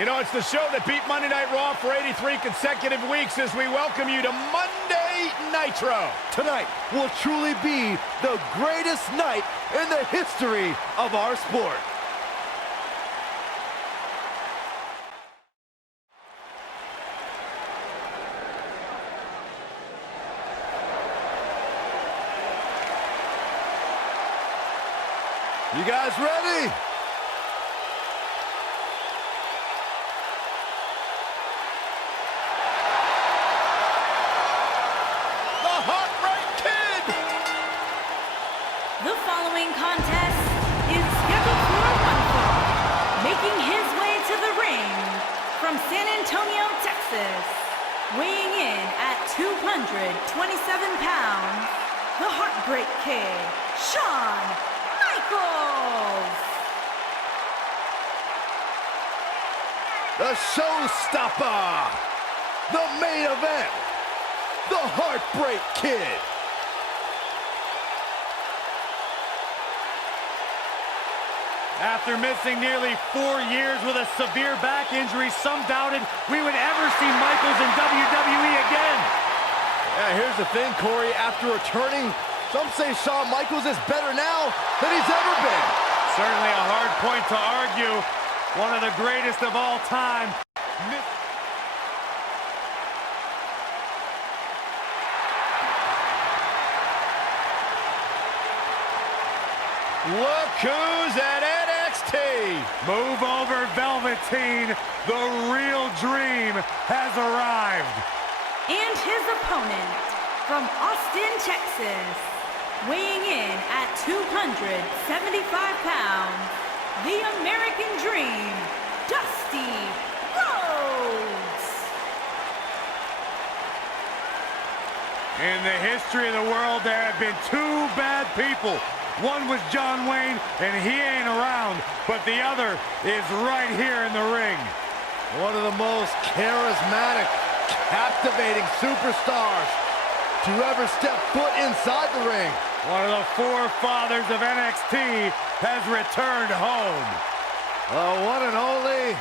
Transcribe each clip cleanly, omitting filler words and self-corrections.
You know, it's the show that beat Monday Night Raw for 83 consecutive weeks as we welcome you to Monday Nitro. Tonight will truly be the greatest night in the history of our sport. You guys ready? The following contest is scheduled for one fall. Making his way to the ring from San Antonio, Texas, weighing in at 227 pounds, the Heartbreak Kid, Shawn Michaels. The showstopper, the main event, the Heartbreak Kid. After missing nearly 4 years with a severe back injury, some doubted we would ever see Michaels in WWE again. Yeah, here's the thing, Corey. After returning, some say Shawn Michaels is better now than he's ever been. Certainly a hard point to argue. One of the greatest of all time. Look who's at NXT. Move over, Velveteen. The real dream has arrived. And his opponent from Austin, Texas, weighing in at 275 pounds, the American Dream, Dusty Rhodes. In the history of the world, there have been 2 bad people. One was John Wayne, and he ain't around, but the other is right here in the ring. One of the most charismatic, captivating superstars to ever step foot inside the ring. One of the forefathers of NXT has returned home. The one and only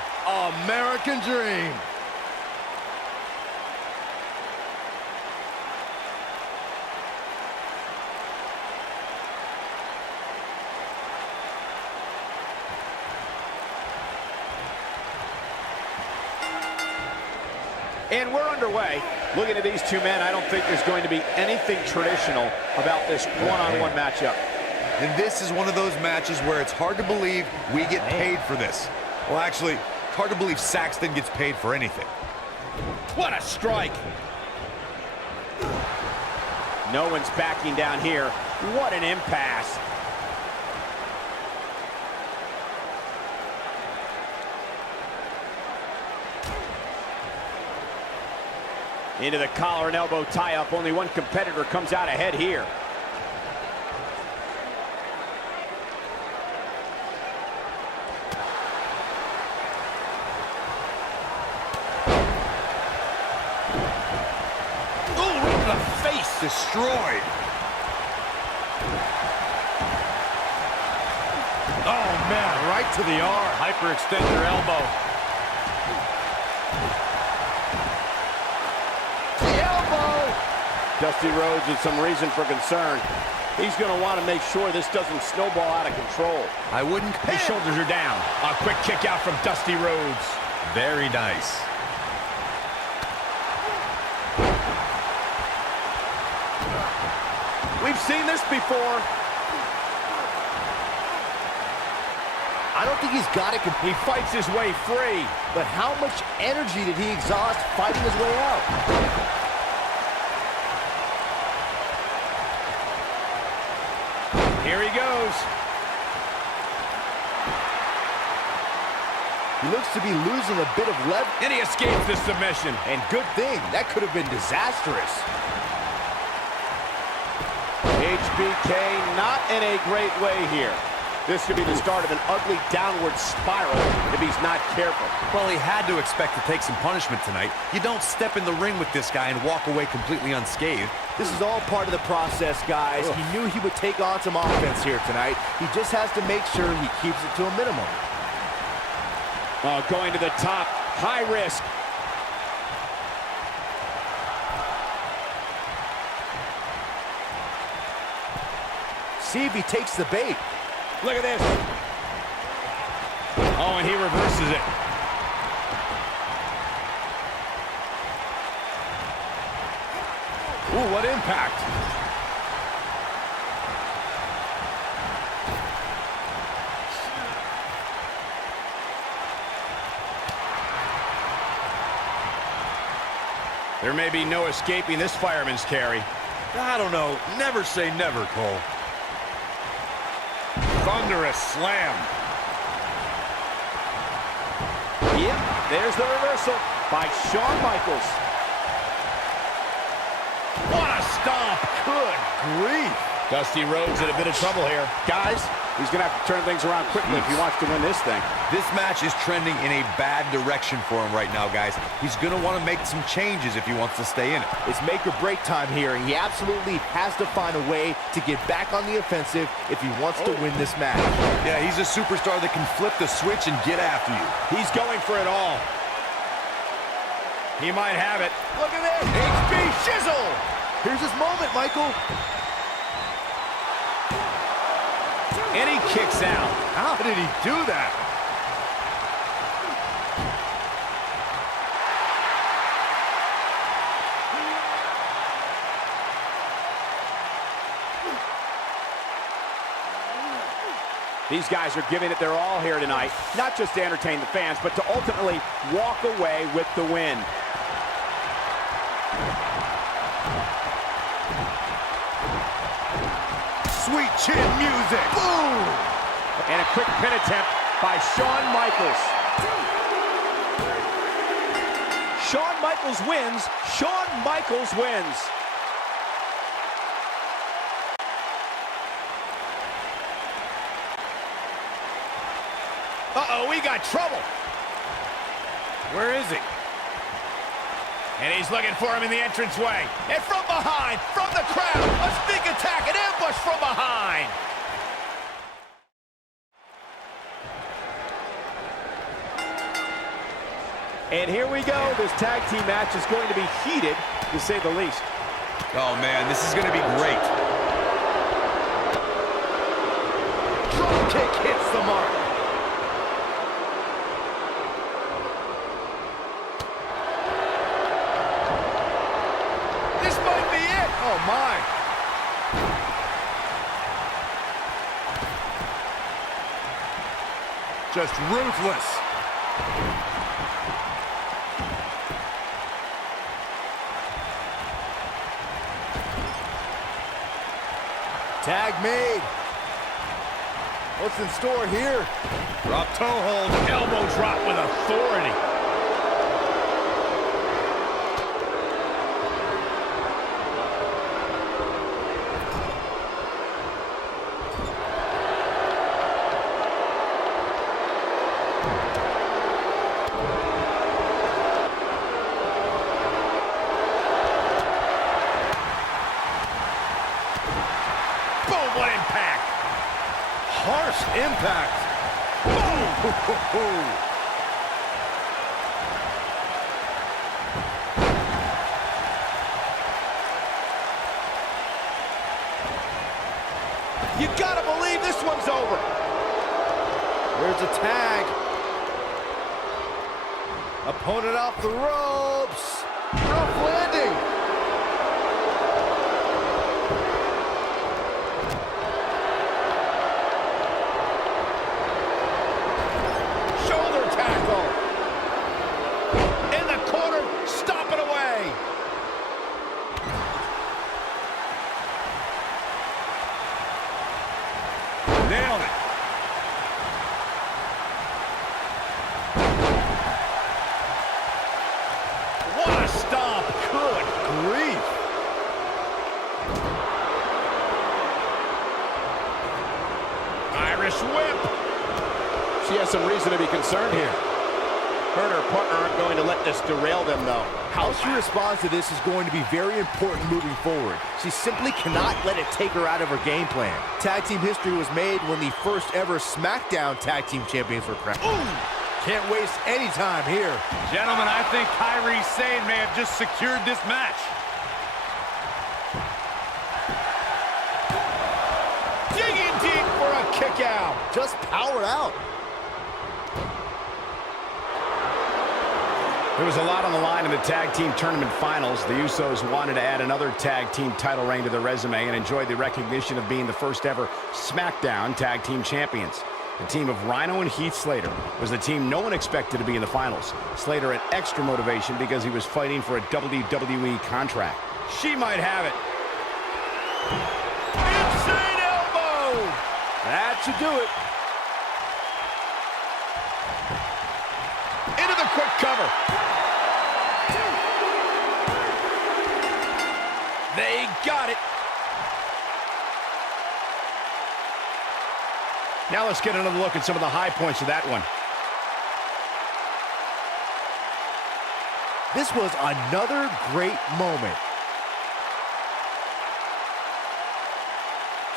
American Dream. And we're underway. Looking at these two men, I don't think there's going to be anything traditional about this one-on-one matchup. And this is one of those matches where it's hard to believe we get paid for this. Well, actually, it's hard to believe Saxton gets paid for anything. What a strike. No one's backing down here. What an impasse. Into the collar and elbow tie-up. Only one competitor comes out ahead here. Ooh, right to the face. Destroyed. Oh, man, right to the arm. Hyperextender elbow. Dusty Rhodes with some reason for concern. He's going to want to make sure this doesn't snowball out of control. I wouldn't. His shoulders are down. A quick kick out from Dusty Rhodes. Very nice. We've seen this before. I don't think he's got it. He fights his way free. But how much energy did he exhaust fighting his way out? Here he goes. He looks to be losing a bit of leverage. And he escapes the submission. And good thing. That could have been disastrous. HBK not in a great way here. This could be the start of an ugly downward spiral if he's not careful. Well, he had to expect to take some punishment tonight. You don't step in the ring with this guy and walk away completely unscathed. This is all part of the process, guys. He knew he would take on some offense here tonight. He just has to make sure he keeps it to a minimum. Oh, going to the top. High risk. See if he takes the bait. Look at this. Oh, and he reverses it. Ooh, what impact. There may be no escaping this fireman's carry. I don't know. Never say never, Cole. Thunderous slam. Yep, there's the reversal by Shawn Michaels. What a stomp. Good grief. Dusty Rhodes in a bit of trouble here. Guys, he's going to have to turn things around quickly if he wants to win this thing. This match is trending in a bad direction for him right now, guys. He's going to want to make some changes if he wants to stay in it. It's make or break time here. He absolutely has to find a way to get back on the offensive if he wants to win this match. Yeah, he's a superstar that can flip the switch and get after you. He's going for it all. He might have it. Look at this. HB Shizzle. Here's his moment, Michael. And he kicks out. How did he do that? These guys are giving it their all here tonight, not just to entertain the fans, but to ultimately walk away with the win. Sweet chin music. Boom! And a quick pin attempt by Shawn Michaels. Shawn Michaels wins. Shawn Michaels wins. Uh-oh, we got trouble. Where is he? And he's looking for him in the entranceway. And from behind, from the crowd, a sneak attack, an ambush from behind. And here we go. This tag team match is going to be heated, to say the least. Oh, man, this is going to be great. Drop kick hits the mark. This might be it. Oh, my. Just ruthless. Tag made. What's in store here? Drop toe hold. Elbow drop with authority. Boom, what impact. Harsh impact. Boom. You gotta believe this one's over. There's a tag. Opponent off the ropes. Rough landing. Shoulder tackle. In the corner, stop it away. Nailed it. What a stomp. Good grief. Irish whip. She has some reason to be concerned here. Her and her partner aren't going to let this derail them, though. How she responds to this is going to be very important moving forward. She simply cannot let it take her out of her game plan. Tag team history was made when the first ever SmackDown Tag Team Champions were crowned. Ooh! can't waste any time here. Gentlemen, I think Kairi Sane may have just secured this match. Digging deep for a kick out. Just powered out. There was a lot on the line in the tag team tournament finals. The Usos wanted to add another tag team title reign to their resume and enjoyed the recognition of being the first ever SmackDown tag team champions. The team of Rhino and Heath Slater was the team no one expected to be in the finals. Slater had extra motivation because he was fighting for a WWE contract. She might have it. Insane elbow. That should do it. Into the quick cover. They got it. Now let's get another look at some of the high points of that one. This was another great moment.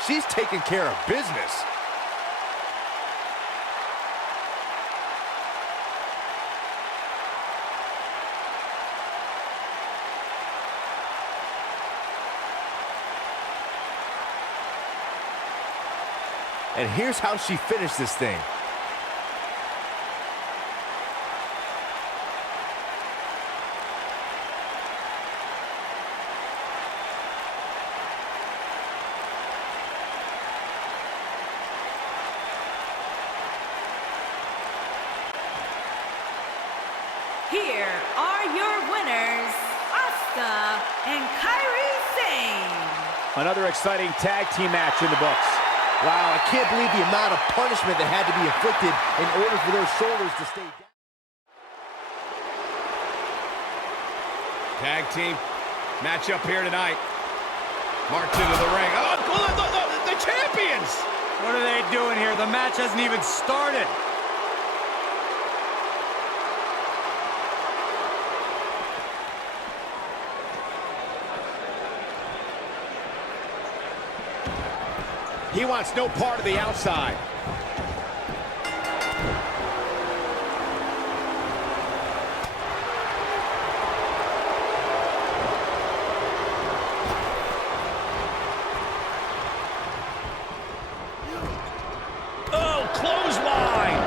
She's taking care of business. And here's how she finished this thing. Here are your winners, Asuka and Kairi Sane. Another exciting tag team match in the books. Wow, I can't believe the amount of punishment that had to be inflicted in order for those shoulders to stay down. Tag team match up here tonight. March into the ring. Oh, the champions! What are they doing here? The match hasn't even started. He wants no part of the outside. Oh, clothesline!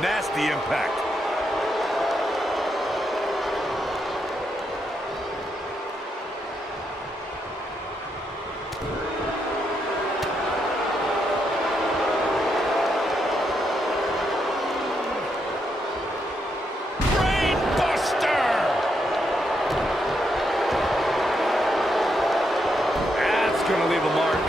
Nasty impact. Brainbuster! That's gonna leave a mark.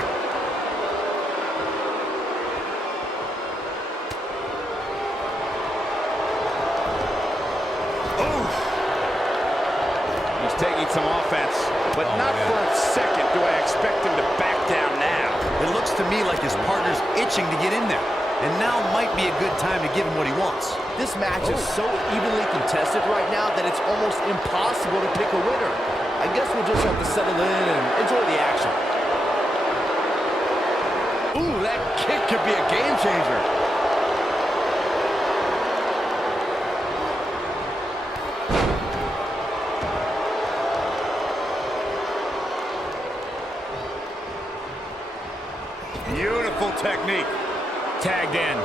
Taking some offense, but not for a second do I expect him to back down now. It looks to me like his partner's itching to get in there. And now might be a good time to give him what he wants. This match is so evenly contested right now that it's almost impossible to pick a winner. I guess we'll just have to settle in and enjoy the action. Ooh, that kick could be a game changer. Beautiful technique. Tagged in.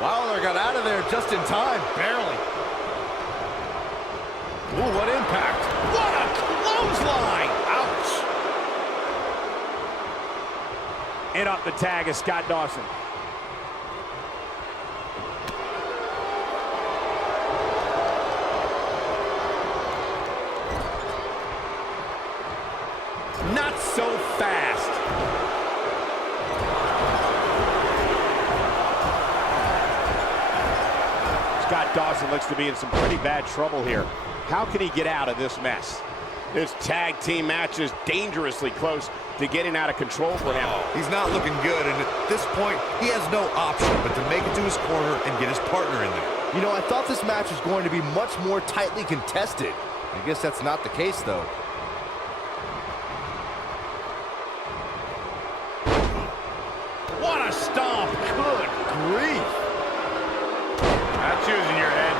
Wilder got out of there just in time, barely. Ooh, what impact. What a clothesline! Ouch! In up the tag is Scott Dawson. looks to be in some pretty bad trouble here. How can he get out of this mess? This tag team match is dangerously close to getting out of control for him. He's not looking good, and at this point, he has no option but to make it to his corner and get his partner in there. You know, I thought this match was going to be much more tightly contested. I guess that's not the case, though. What a stomp. Good grief. That's using your head.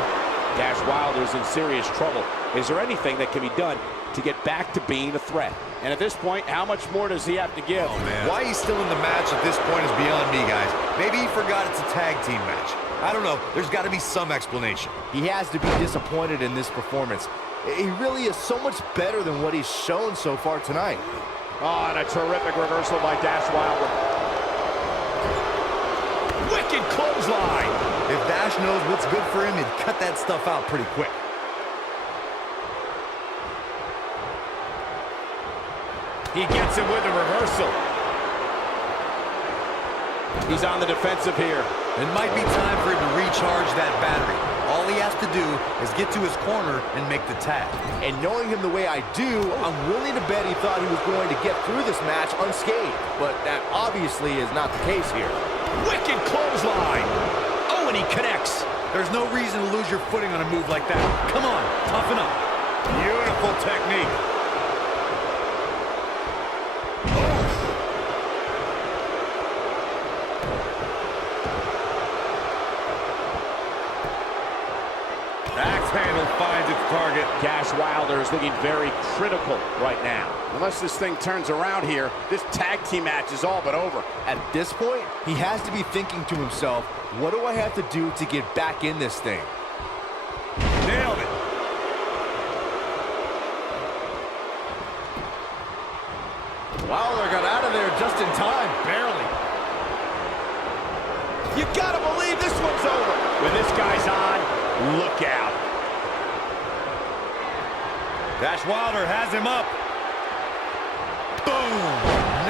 Dash Wilder's in serious trouble. Is there anything that can be done to get back to being a threat? And at this point, how much more does he have to give? Oh, man. Why he's still in the match at this point is beyond me, guys. Maybe he forgot it's a tag team match. I don't know. There's got to be some explanation. He has to be disappointed in this performance. He really is so much better than what he's shown so far tonight. Oh, and a terrific reversal by Dash Wilder. Wicked clothesline. If Dash knows what's good for him, he'd cut that stuff out pretty quick. He gets him with a reversal. He's on the defensive here. It might be time for him to recharge that battery. All he has to do is get to his corner and make the tag. And knowing him the way I do, I'm willing to bet he thought he was going to get through this match unscathed. But that obviously is not the case here. Wicked clothesline. Oh, and he connects. There's no reason to lose your footing on a move like that. Come on, toughen up. Beautiful technique. Axe handle finds its target. Dash Wilder is looking very critical right now. Unless this thing turns around here, this tag team match is all but over. At this point, he has to be thinking to himself, what do I have to do to get back in this thing? Nailed it. Wilder got out of there just in time, barely. You gotta believe this one's over. When this guy's on, look out. Dash Wilder has him up. Boom!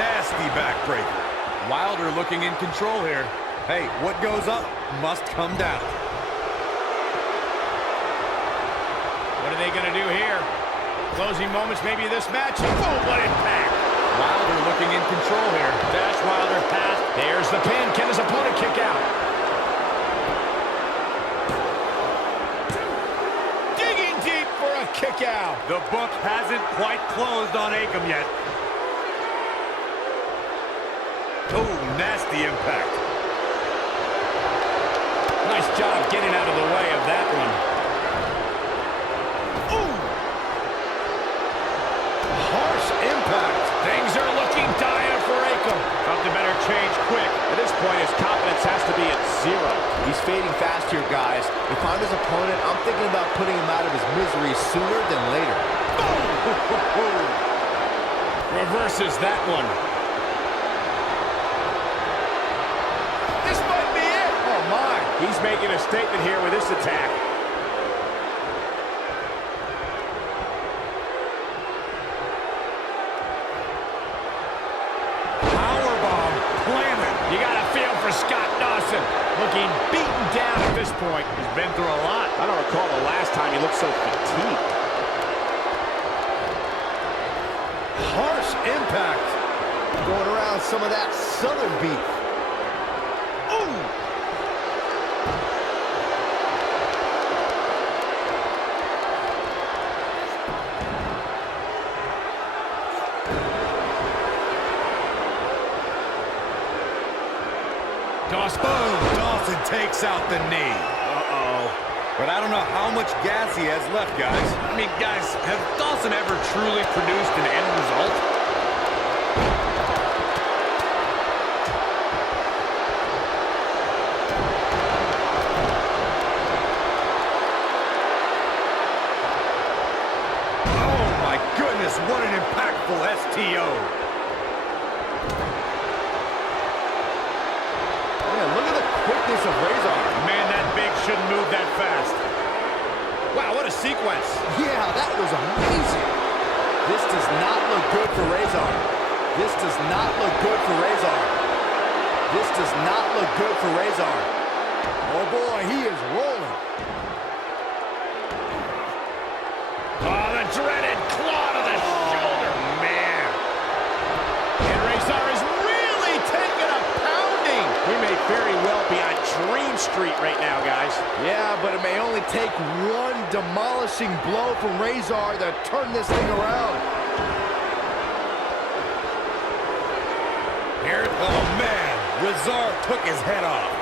Nasty backbreaker. Wilder looking in control here. Hey, what goes up must come down. What are they going to do here? Closing moments maybe of this match. Boom, what impact. Wilder looking in control here. Dash Wilder pass. There's the pin. Can his opponent kick out? Digging deep for a kick out. The book hasn't quite closed on Akam yet. Oh, nasty impact. Nice job getting out of the way of that one. Ooh! Harsh impact. Things are looking dire for Akam. Something better change quick. At this point, his confidence has to be at zero. He's fading fast here, guys. If I'm his opponent, I'm thinking about putting him out of his misery sooner than later. Reverses that one. This might be it. Oh, my. He's making a statement here with this attack. Powerbomb planted. You got a feel for Scott Dawson. Looking beaten down at this point. He's been through a lot. I don't recall the last time he looked so fatigued. Harsh impact. Going around some of that southern beef. Ooh! Dawson. Boom! Dawson takes out the knee. Uh-oh. But I don't know how much gas he has left, guys. I mean, guys, has Dawson ever truly produced an end result? Oh, my goodness, what an impactful STO. Yeah, look at the quickness of Razor. Man, that big shouldn't move that fast. Wow, what a sequence. Yeah, that was amazing. This does not look good for Razor. This does not look good for Razor. This does not look good for Razor. Oh boy, he is rolling. street right now, guys. Yeah, but it may only take one demolishing blow from Razor to turn this thing around. Here, oh man, Razor took his head off.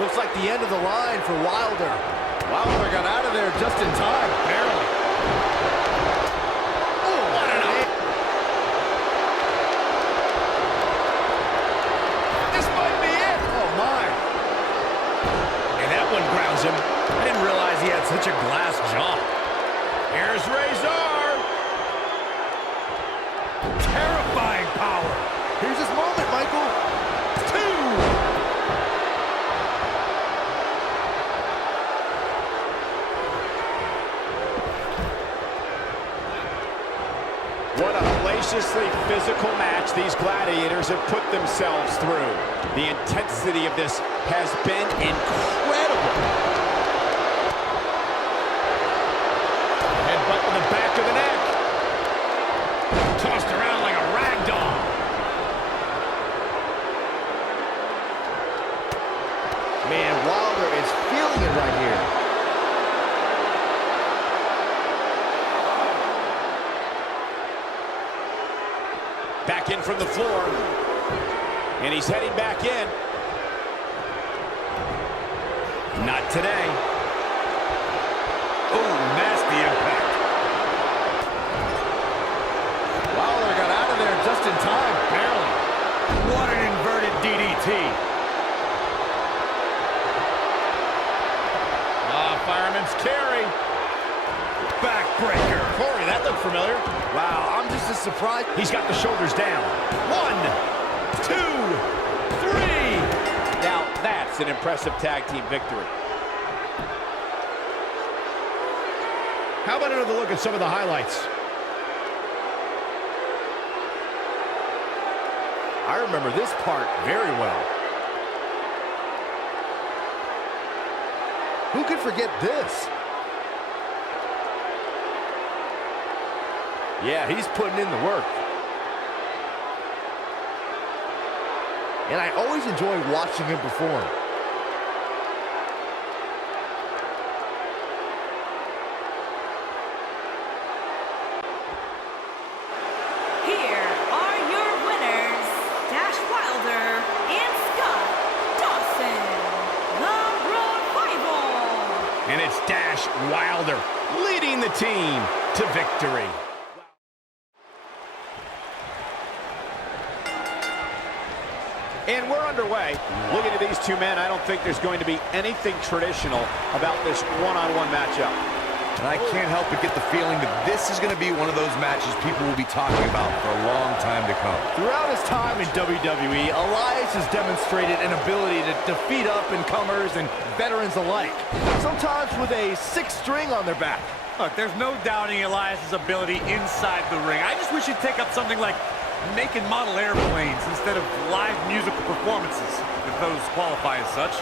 Looks like the end of the line for Wilder. Wilder got out of there just in time. Barely. This might be it. Oh, my. And that one grounds him. I didn't realize he had such a glass jaw. Here's Razor. Terrifying power. Here's his moment, Michael. 2. What a hellaciously physical match these gladiators have put themselves through. The intensity of this has been incredible. Headbutt to the back of the neck. Tossed around like a rag doll. Man, Wilder is feeling it right here. Back in from the floor. And he's heading back in. Not today. Oh, nasty impact. Wilder got out of there just in time. Barely. What an inverted DDT. Fireman's carry. Backbreaker. Corey, that looked familiar. Wow, I'm just as surprised. He's got the shoulders down. 1, 2, 3. Now that's an impressive tag team victory. How about another look at some of the highlights? I remember this part very well. Who could forget this? Yeah, he's putting in the work. And I always enjoy watching him perform. Here are your winners, Dash Wilder and Scott Dawson, the Revival. And it's Dash Wilder leading the team to victory. And we're underway. Looking at these two men, I don't think there's going to be anything traditional about this one-on-one matchup. And I can't help but get the feeling that this is going to be one of those matches people will be talking about for a long time to come. Throughout his time in WWE, Elias has demonstrated an ability to defeat up-and-comers and veterans alike, sometimes with a 6th string on their back. Look, there's no doubting Elias's ability inside the ring. I just wish he'd take up something like making model airplanes instead of live musical performances, if those qualify as such.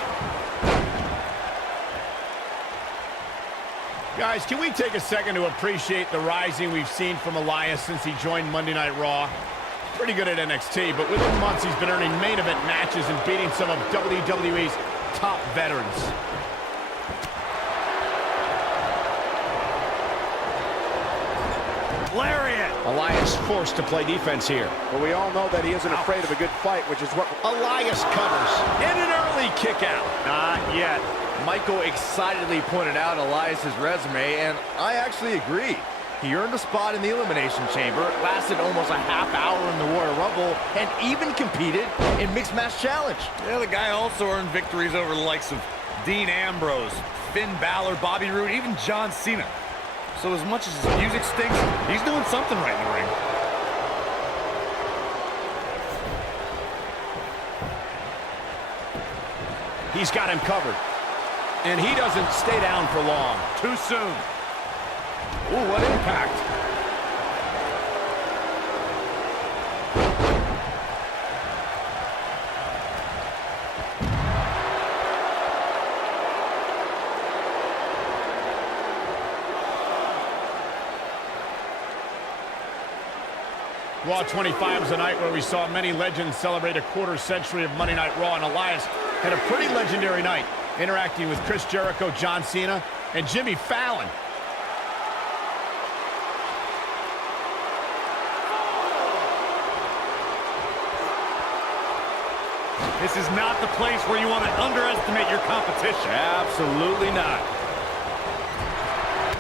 Guys, can we take a second to appreciate the rising we've seen from Elias since he joined Monday Night Raw? Pretty good at NXT, but within months he's been earning main event matches and beating some of WWE's top veterans. Lariat! Elias forced to play defense here. But we all know that he isn't afraid of a good fight, which is what... Elias covers. And an early kick out. Not yet. Michael excitedly pointed out Elias's resume, and I actually agree. He earned a spot in the Elimination Chamber, lasted almost a half hour in the Royal Rumble, and even competed in Mixed Match Challenge. Yeah, the guy also earned victories over the likes of Dean Ambrose, Finn Balor, Bobby Roode, even John Cena. So as much as his music stinks, he's doing something right in the ring. He's got him covered. And he doesn't stay down for long. Too soon. Ooh, what impact. Raw 25 was a night where we saw many legends celebrate a quarter century of Monday Night Raw, and Elias had a pretty legendary night. interacting with Chris Jericho, John Cena, and Jimmy Fallon. This is not the place where you want to underestimate your competition. Absolutely not.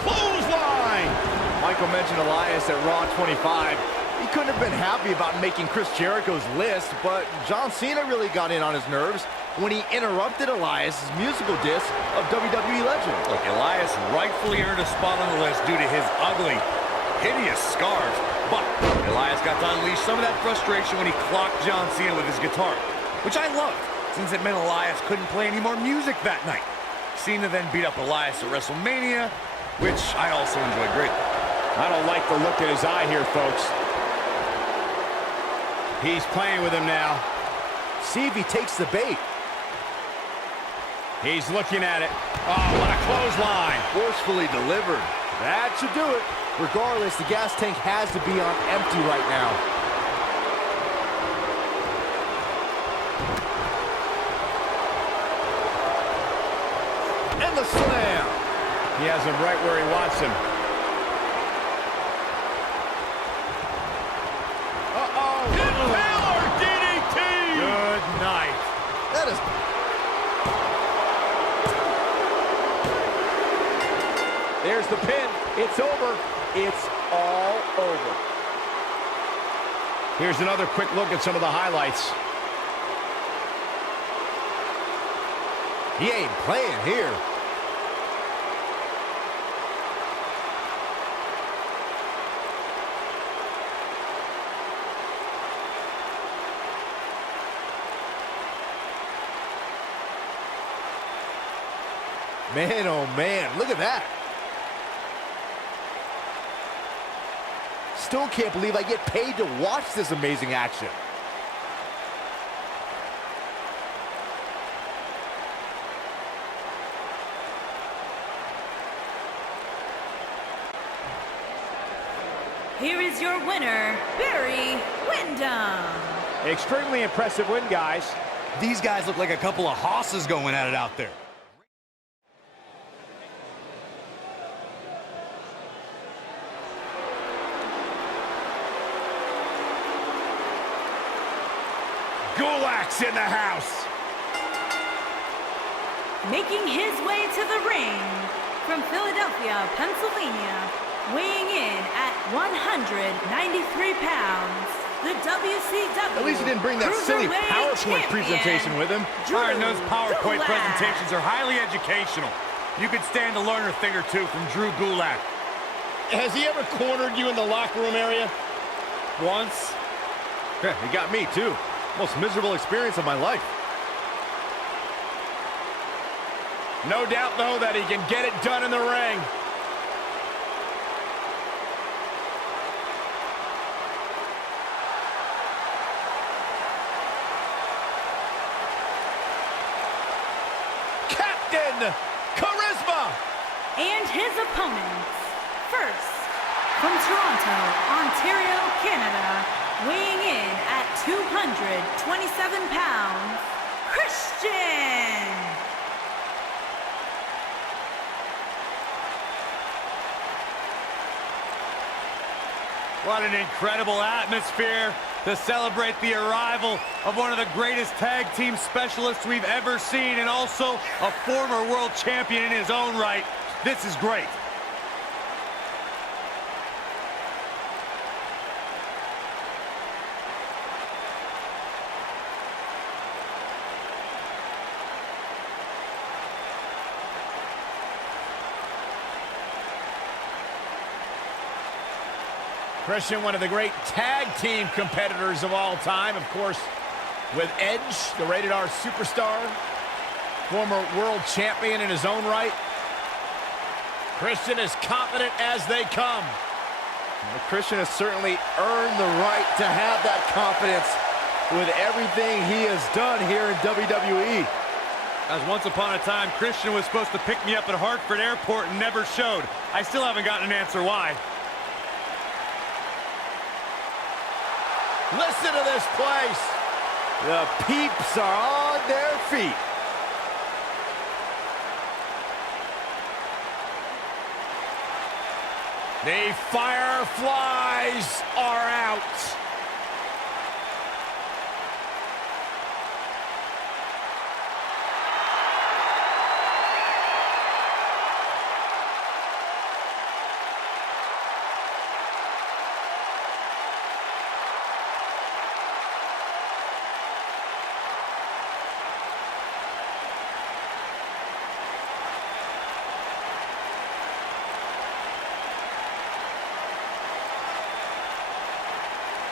Clothesline! Michael mentioned Elias at Raw 25. He couldn't have been happy about making Chris Jericho's list, but John Cena really got in on his nerves when he interrupted Elias' musical diss of WWE legend. Look, Elias rightfully earned a spot on the list due to his ugly, hideous scars. But Elias got to unleash some of that frustration when he clocked John Cena with his guitar, which I loved, since it meant Elias couldn't play any more music that night. Cena then beat up Elias at WrestleMania, which I also enjoyed greatly. I don't like the look in his eye here, folks. He's playing with him now. See if he takes the bait. He's looking at it. Oh, what a clothesline. Forcefully delivered. That should do it. Regardless, the gas tank has to be on empty right now. And the slam. He has him right where he wants him. Uh-oh. Impaler DDT! Good night. That is... There's the pin. It's over. It's all over. Here's another quick look at some of the highlights. He ain't playing here. Man, oh man, look at that. Still can't believe I get paid to watch this amazing action. Here is your winner, Barry Windham. Extremely impressive win, guys. These guys look like a couple of hosses going at it out there. Gulak's in the house. Making his way to the ring from Philadelphia, Pennsylvania, weighing in at 193 pounds, the WCW At least he didn't bring that silly Cruiserweight PowerPoint Champion, presentation with him. And those PowerPoint Gulak. presentations are highly educational. You could stand to learn a thing or two from Drew Gulak. Has he ever cornered you in the locker room area? Once. Yeah, he got me too. Most miserable experience of my life. No doubt, though, that he can get it done in the ring. Captain Charisma! And his opponents. First, from Toronto, Ontario, Canada, weighing in at 227 pounds, Christian! What an incredible atmosphere to celebrate the arrival of one of the greatest tag team specialists we've ever seen, and also a former world champion in his own right. This is great. Christian, one of the great tag team competitors of all time, of course, with Edge, the Rated R superstar, former world champion in his own right. Christian is confident as they come. Well, Christian has certainly earned the right to have that confidence with everything he has done here in WWE. As once upon a time, Christian was supposed to pick me up at Hartford Airport and never showed. I still haven't gotten an answer why. Listen to this place. The peeps are on their feet. The Fireflies are out.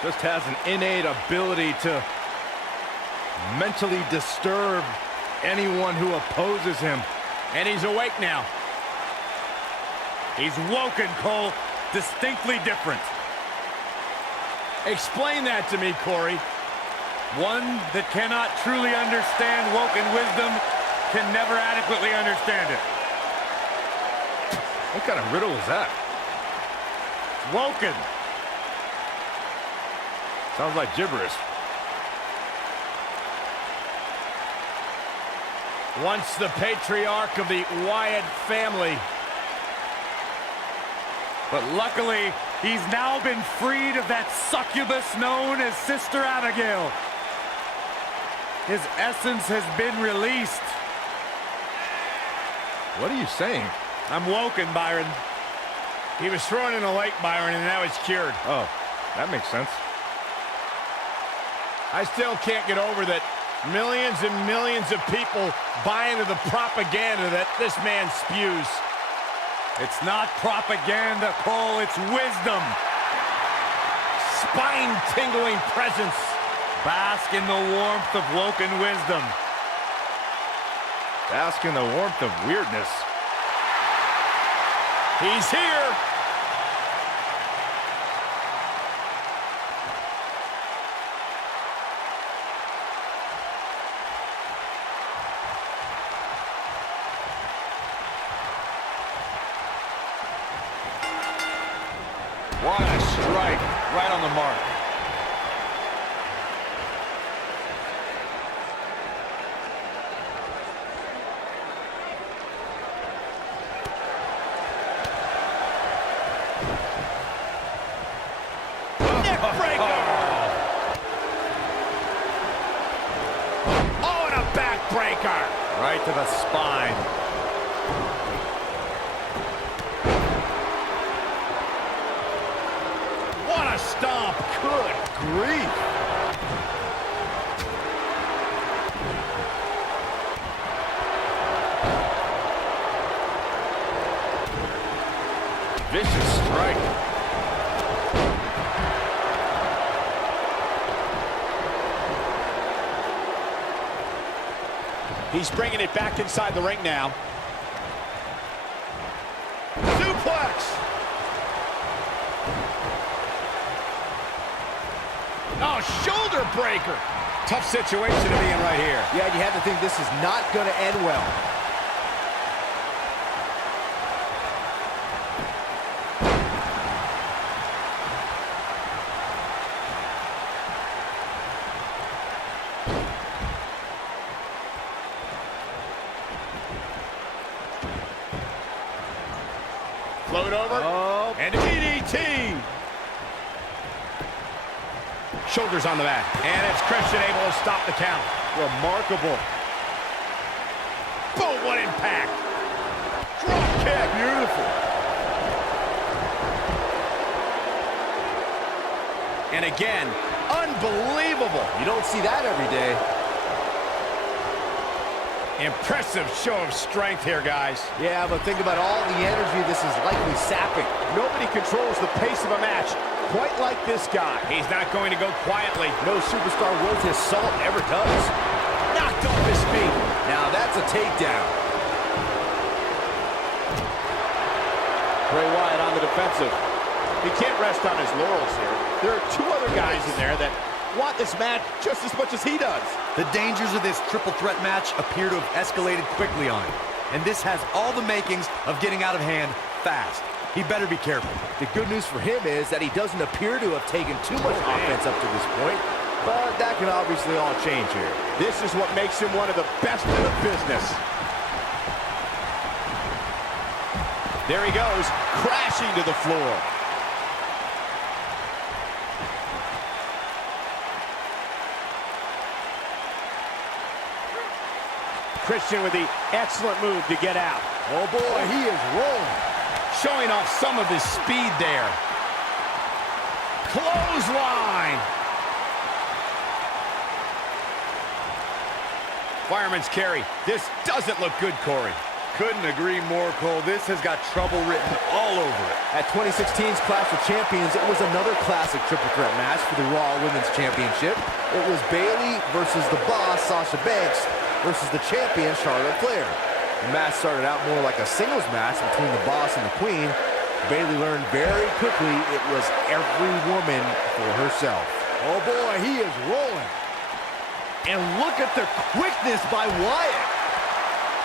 Just has an innate ability to mentally disturb anyone who opposes him. And he's awake now. He's woken, Cole. Distinctly different. Explain that to me, Corey. One that cannot truly understand woken wisdom can never adequately understand it. What kind of riddle is that? Woken. Sounds like gibberish. Once the patriarch of the Wyatt family. But luckily, he's now been freed of that succubus known as Sister Abigail. His essence has been released. What are you saying? I'm woken, Byron. He was thrown in a lake, Byron, and now he's cured. Oh, that makes sense. I still can't get over that millions and millions of people buy into the propaganda that this man spews. It's not propaganda, Cole. It's wisdom. Spine-tingling presence. Bask in the warmth of woken wisdom. Bask in the warmth of weirdness. He's here. What a strike. Right on the mark. Neckbreaker. Oh, and a backbreaker. Right to the spine. What a stomp. Good grief. Vicious strike. He's bringing it back inside the ring now. Suplex. Oh, shoulder breaker. Tough situation to be in right here. Yeah, you have to think this is not going to end well. Float over. Oh. And DDT. Shoulders on the mat. And it's Christian able to stop the count. Remarkable. Boom, what impact. Drop kick. Beautiful. And again, unbelievable. You don't see that every day. Impressive show of strength here, guys. Yeah, but think about all the energy this is likely sapping. Nobody controls the pace of a match quite like this guy. He's not going to go quietly. No superstar worth his salt ever does. Knocked off his feet. Now that's a takedown. Bray Wyatt on the defensive. He can't rest on his laurels here. There are two other guys in there that want this match just as much as he does. The dangers of this triple threat match appear to have escalated quickly on him. And this has all the makings of getting out of hand fast. He better be careful. The good news for him is that he doesn't appear to have taken too much offense up to this point, but that can obviously all change here. This is what makes him one of the best in the business. There he goes, crashing to the floor. Christian with the excellent move to get out. Oh boy, he is rolling. Showing off some of his speed there. Clothesline. Fireman's carry. This doesn't look good, Corey. Couldn't agree more, Cole. This has got trouble written all over it. At 2016's Clash of Champions, it was another classic triple threat match for the Raw Women's Championship. It was Bayley versus the Boss, Sasha Banks, versus the champion, Charlotte Flair. The match started out more like a singles match between the Boss and the Queen. Bayley learned very quickly it was every woman for herself. Oh boy, he is rolling. And look at the quickness by Wyatt.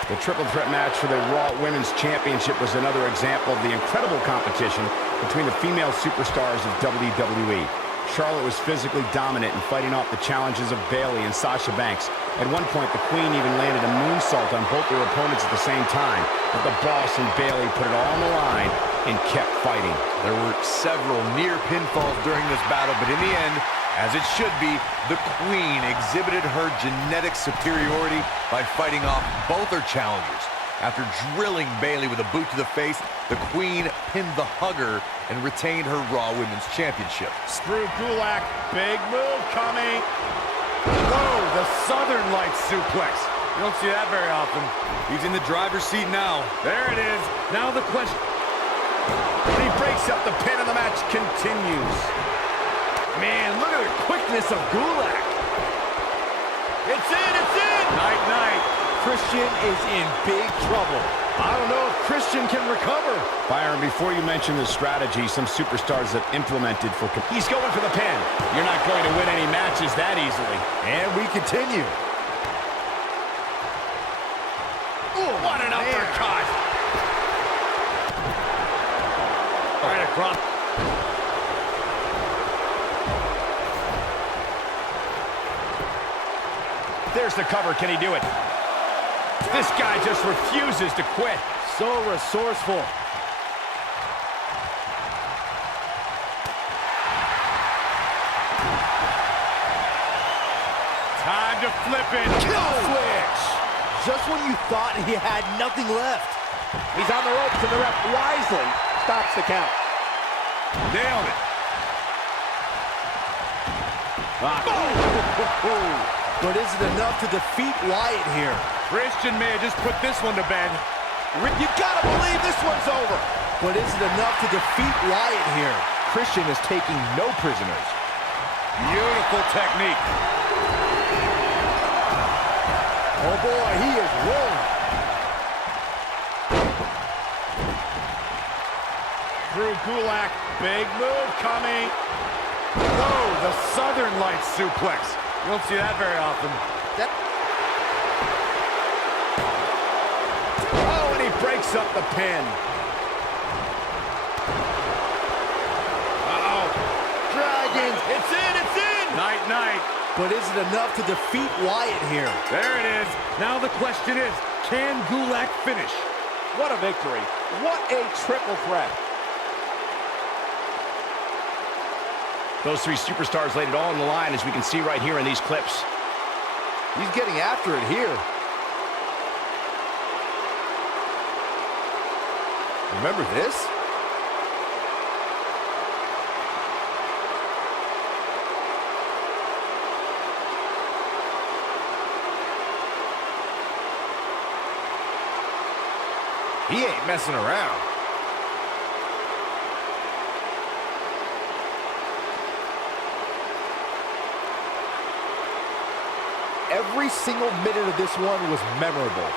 The triple threat match for the Raw Women's Championship was another example of the incredible competition between the female superstars of WWE. Charlotte was physically dominant and fighting off the challenges of Bayley and Sasha Banks. At one point, the Queen even landed a moonsault on both their opponents at the same time. But the Boss and Bayley put it all on the line and kept fighting. There were several near pinfalls during this battle, but in the end, as it should be, the Queen exhibited her genetic superiority by fighting off both her challengers. After drilling Bayley with a boot to the face, the Queen pinned the hugger and retained her Raw Women's Championship. Screw Gulak, big move coming. Whoa, the Southern Lights suplex. You don't see that very often. He's in the driver's seat now. There it is. Now the question. He breaks up the pin and the match continues. Man, look at the quickness of Gulak. It's in, it's in. Night, night. Christian is in big trouble. I don't know if Christian can recover. Byron, before you mention the strategy some superstars have implemented for... He's going for the pin. You're not going to win any matches that easily. And we continue. Ooh, what an uppercut. Right across. There's the cover. Can he do it? This guy just refuses to quit. So resourceful. Time to flip it. Kill switch. Just when you thought he had nothing left. He's on the ropes and the ref wisely stops the count. Nailed it. But is it enough to defeat Wyatt here? Christian may have just put this one to bed. You gotta believe this one's over. But is it enough to defeat Wyatt here? Christian is taking no prisoners. Beautiful technique. Oh boy, he is rolling. Drew Gulak, big move coming. Whoa, the Southern Lights suplex. You don't see that very often. Oh, and he breaks up the pin. Uh-oh. Dragon. It's in, it's in. Night, night. But is it enough to defeat Wyatt here? There it is. Now the question is, can Gulak finish? What a victory. What a triple threat. Those three superstars laid it all on the line, as we can see right here in these clips. He's getting after it here. Remember this? He ain't messing around. Every single minute of this one was memorable.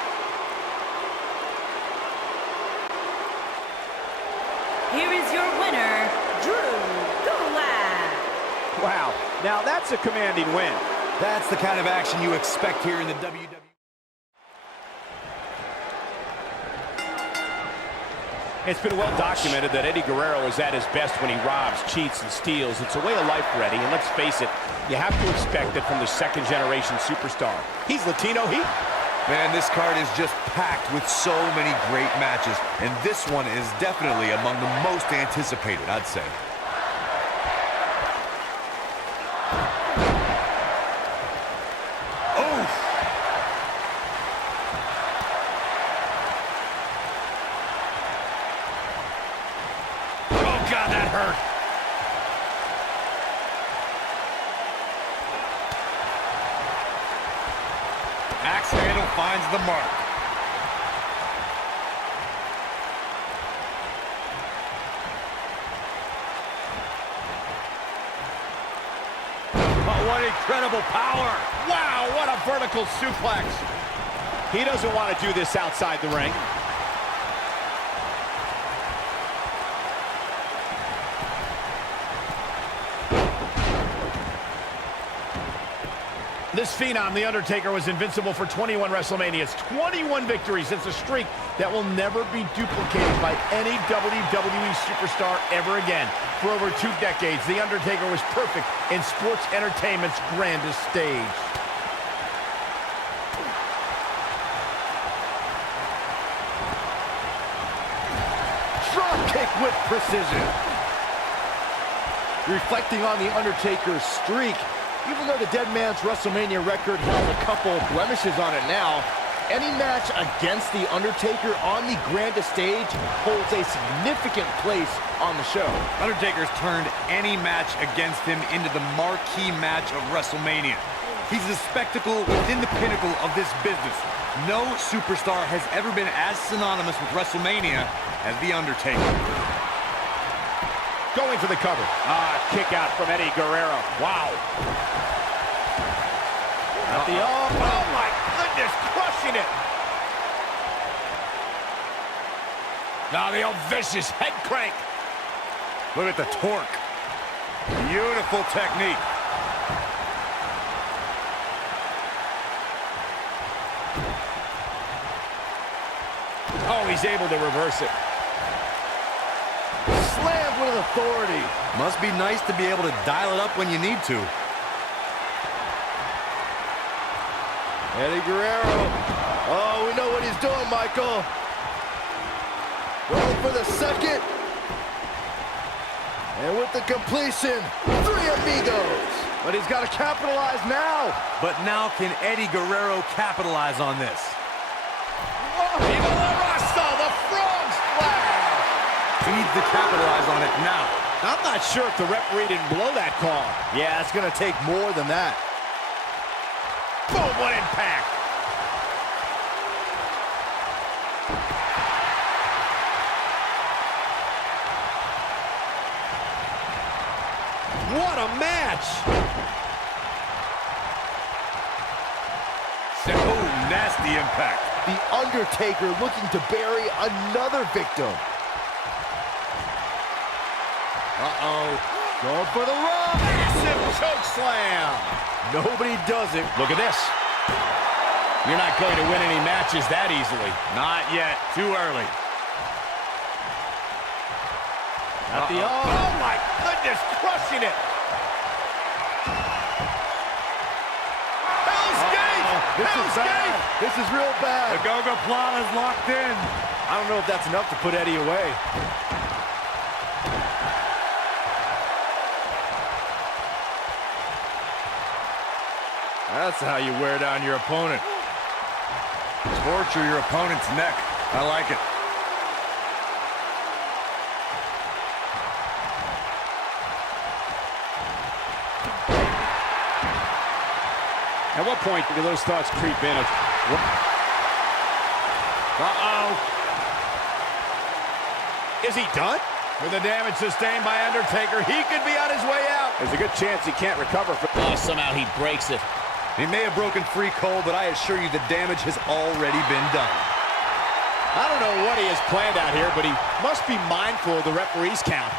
Here is your winner, Drew Gulak. Wow. Now that's a commanding win. That's the kind of action you expect here in the WWE. It's been well documented that Eddie Guerrero is at his best when he robs, cheats, and steals. It's a way of life for Eddie, and let's face it, you have to expect it from the second-generation superstar. He's Latino heat. Man, this card is just packed with so many great matches, and this one is definitely among the most anticipated, I'd say. Oh! Oh, God, that hurt. Axe handle finds the mark. Oh, what incredible power. Wow, what a vertical suplex. He doesn't want to do this outside the ring. This phenom, The Undertaker, was invincible for 21 WrestleManias, 21 victories. It's a streak that will never be duplicated by any WWE superstar ever again. For over 2 decades, The Undertaker was perfect in sports entertainment's grandest stage. Drop kick with precision. Reflecting on The Undertaker's streak, even though the Dead Man's WrestleMania record has a couple blemishes on it now, any match against The Undertaker on the grandest stage holds a significant place on the show. Undertaker's turned any match against him into the marquee match of WrestleMania. He's the spectacle within the pinnacle of this business. No superstar has ever been as synonymous with WrestleMania as The Undertaker. Going for the cover. Kick out from Eddie Guerrero. Wow. At the oh my goodness, crushing it. Now the old vicious head crank. Look at the torque. Beautiful technique. Oh, he's able to reverse it. Slammed with authority. Must be nice to be able to dial it up when you need to. Eddie Guerrero. Oh, we know what he's doing, Michael. Going for the second. And with the completion, 3 amigos. But he's got to capitalize now. But now can Eddie Guerrero capitalize on this? Viva la Rasta, the frog splash. He needs to capitalize on it now. I'm not sure if the referee didn't blow that call. Yeah, it's going to take more than that. Boom, what impact. What a match. Oh, nasty impact. The Undertaker looking to bury another victim. Uh-oh. Going for the run. Massive choke slam. Nobody does it. Look at this. You're not going to win any matches that easily. Not yet. Too early. At the oh my goodness, crushing it. Hell's Gate. This Hell's is bad. Gate. This is real bad. The Go-Go Plan is locked in. I don't know if that's enough to put Eddie away. That's how you wear down your opponent. Torture your opponent's neck. I like it. At what point do those thoughts creep in? Uh-oh. Is he done? With the damage sustained by Undertaker, he could be on his way out. There's a good chance he can't recover from. Oh, somehow he breaks it. He may have broken free, Cole, but I assure you the damage has already been done. I don't know what he has planned out here, but he must be mindful of the referee's count.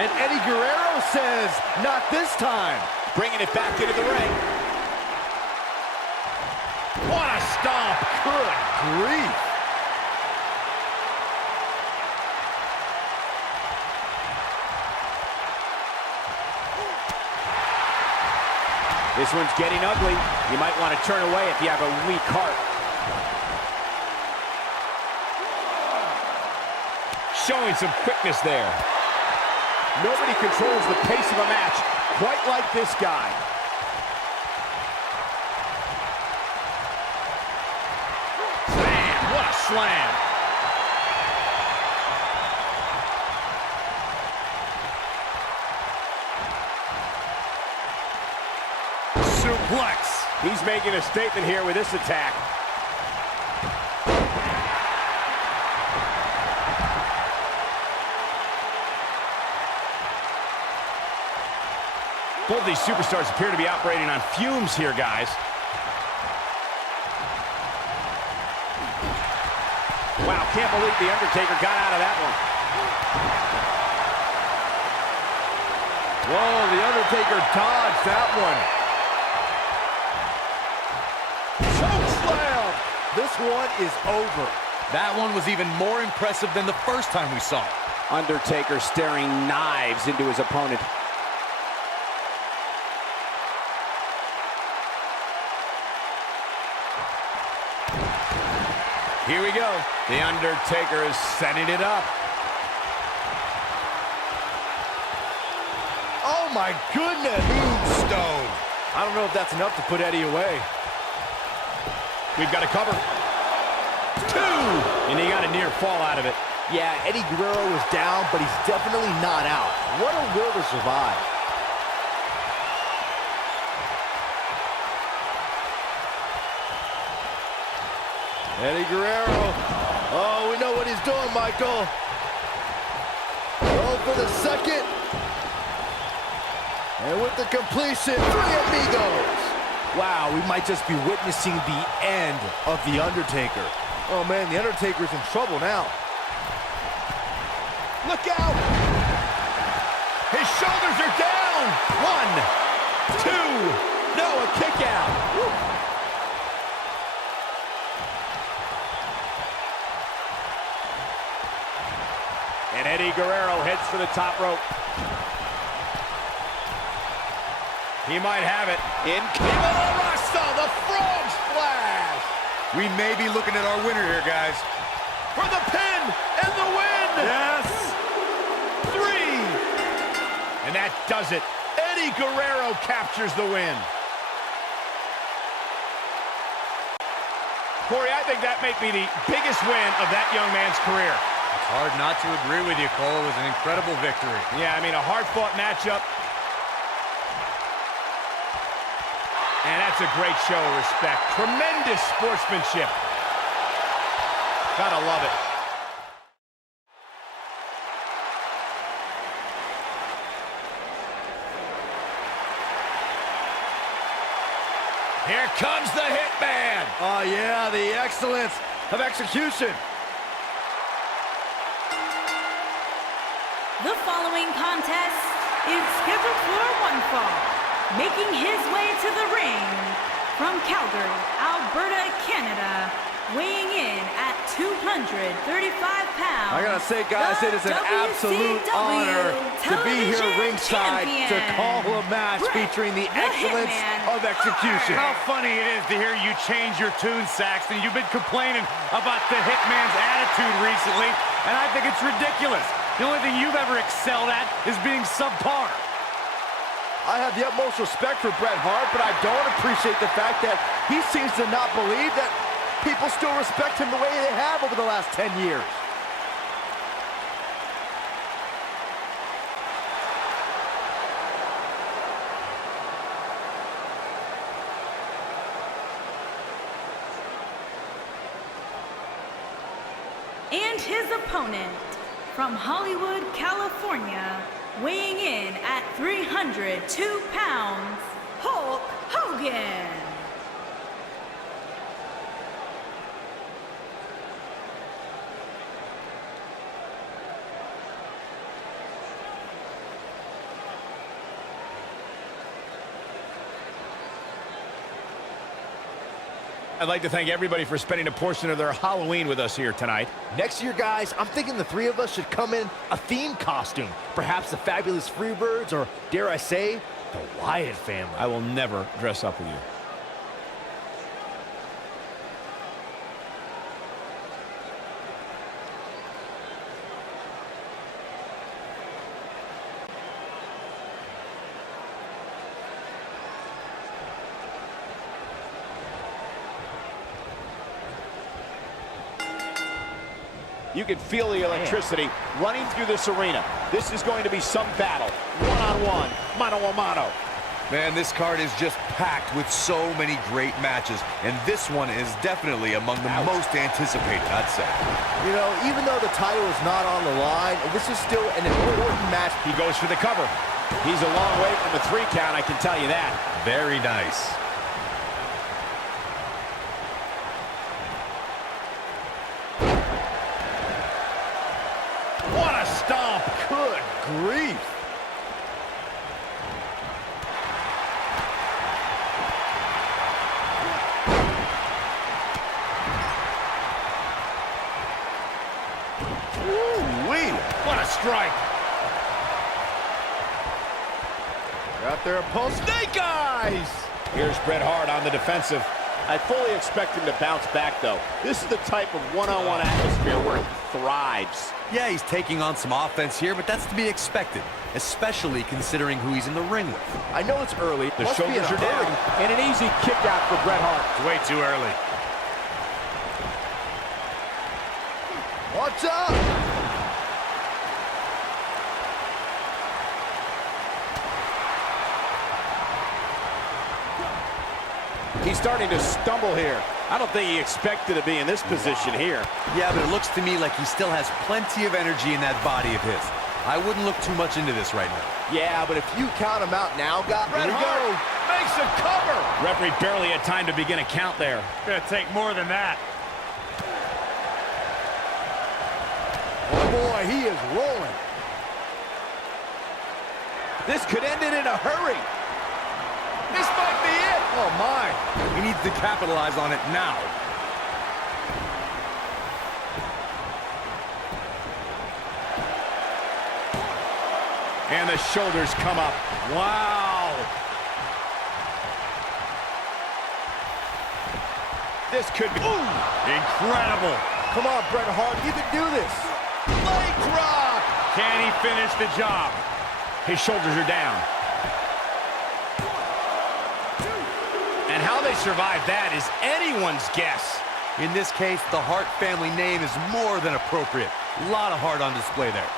And Eddie Guerrero says, not this time. Bringing it back into the ring. What a stomp. Good grief. This one's getting ugly. You might want to turn away if you have a weak heart. Showing some quickness there. Nobody controls the pace of a match quite like this guy. Man, what a slam. Suplex. He's making a statement here with this attack. Both these superstars appear to be operating on fumes here, guys. Wow, can't believe The Undertaker got out of that one. Whoa, The Undertaker dodged that one. Chokeslam! This one is over. That one was even more impressive than the first time we saw it. Undertaker staring knives into his opponent. Here we go. The Undertaker is setting it up. Oh my goodness! Moonstone. I don't know if that's enough to put Eddie away. We've got a cover. 2! And he got a near fall out of it. Yeah, Eddie Guerrero was down, but he's definitely not out. What a will to survive. Eddie Guerrero. Oh, we know what he's doing, Michael. Oh, for the second. And with the completion, 3 amigos. Wow, we might just be witnessing the end of The Undertaker. Oh, man, The Undertaker's in trouble now. Look out! His shoulders are down! 1, 2, no, a kick out. Woo. And Eddie Guerrero heads for the top rope. He might have it. In Rasta, the frog splash! We may be looking at our winner here, guys. For the pin and the win! Yes! 3! And that does it. Eddie Guerrero captures the win. Corey, I think that may be the biggest win of that young man's career. It's hard not to agree with you, Cole. It was an incredible victory. Yeah, I mean, a hard-fought matchup. And that's a great show of respect. Tremendous sportsmanship. Gotta love it. Here comes the Hitman. Oh, yeah, the excellence of execution. The following contest is scheduled for one fall. Making his way to the ring from Calgary, Alberta, Canada, weighing in at 235 pounds. I gotta say, guys, it is an absolute honor to be here ringside to call a match featuring the excellence of execution. How funny it is to hear you change your tune, Saxton. You've been complaining about the Hitman's attitude recently, and I think it's ridiculous. The only thing you've ever excelled at is being subpar. I have the utmost respect for Bret Hart, but I don't appreciate the fact that he seems to not believe that people still respect him the way they have over the last 10 years. And his opponent from Hollywood, California, weighing in at 302 pounds, Hulk Hogan. I'd like to thank everybody for spending a portion of their Halloween with us here tonight. Next year, guys, I'm thinking the 3 of us should come in a theme costume. Perhaps the Fabulous Freebirds, or dare I say, The Wyatt family. I will never dress up with you. You can feel the electricity running through this arena. This is going to be some battle. One-on-one, mano-a-mano. Man, this card is just packed with so many great matches, and this one is definitely among the most anticipated, I'd say. You know, even though the title is not on the line, this is still an important match. He goes for the cover. He's a long way from the 3 count, I can tell you that. Very nice. What a stomp! Good grief! Woo-wee! What a strike! Got their opponent. Snake Eyes! Here's Bret Hart on the defensive. I fully expect him to bounce back, though. This is the type of one-on-one atmosphere where he thrives. Yeah, he's taking on some offense here, but that's to be expected, especially considering who he's in the ring with. I know it's early. The shoulders are down. And an easy kick out for Bret Hart. It's way too early. What's up? He's starting to stumble here. I don't think he expected to be in this position here. Yeah, but it looks to me like he still has plenty of energy in that body of his. I wouldn't look too much into this right now. Yeah, but if you count him out now, Bret Hart makes a cover. Referee barely had time to begin a count there. Gonna take more than that. Oh boy, he is rolling. This could end it in a hurry. This might be it. Oh, my. He needs to capitalize on it now. And the shoulders come up. Wow. This could be... Incredible. Come on, Bret Hart, you can do this. Leg drop. Can he finish the job? His shoulders are down. And how they survive that is anyone's guess. In this case, the Hart family name is more than appropriate. A lot of heart on display there.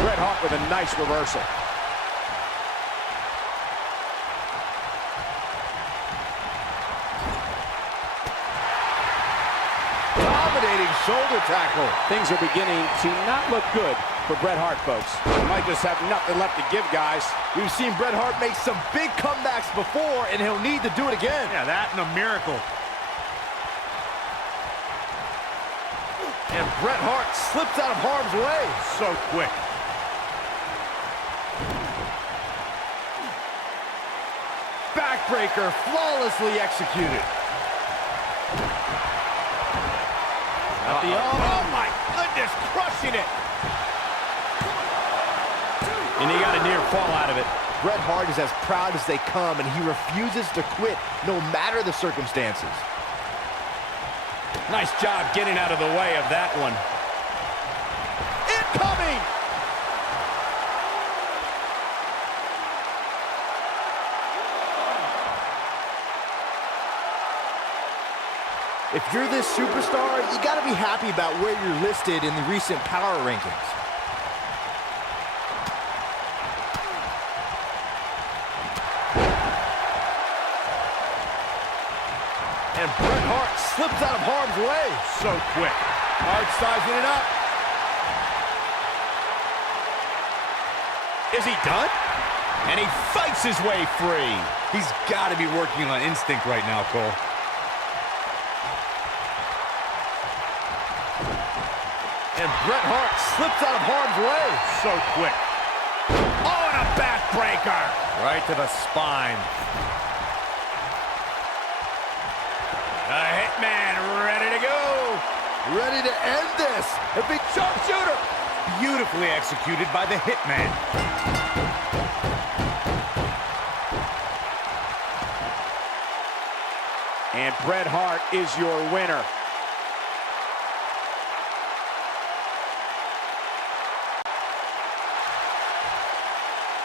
Bret Hart with a nice reversal. Dominating shoulder tackle. Things are beginning to not look good for Bret Hart, folks. He might just have nothing left to give, guys. We've seen Bret Hart make some big comebacks before, and he'll need to do it again. Yeah, that and a miracle. And Bret Hart slips out of harm's way. So quick. Backbreaker flawlessly executed. Oh, my goodness, crushing it. And he got a near fall out of it. Bret Hart is as proud as they come, and he refuses to quit no matter the circumstances. Nice job getting out of the way of that one. Incoming! If you're this superstar, you got to be happy about where you're listed in the recent power rankings. And Bret Hart slips out of harm's way. So quick. Hart sizing it up. Is he done? And he fights his way free. He's got to be working on instinct right now, Cole. And Bret Hart slips out of harm's way. So quick. Oh, and a backbreaker. Right to the spine. The Hitman ready to go. Ready to end this. A big sharpshooter. beautifully executed by the Hitman. And Bret Hart is your winner.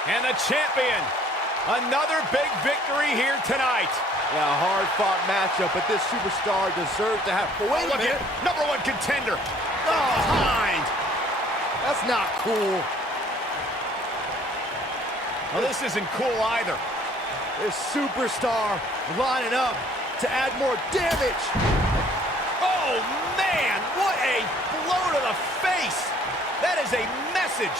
And the champion, another big victory here tonight. Yeah, a hard-fought matchup, but this superstar deserves to have... Wait a minute! Number one contender. Oh, Behind. that's not cool. Well, this isn't cool either. This superstar lining up to add more damage. Oh, man, what a blow to the face. That is a message.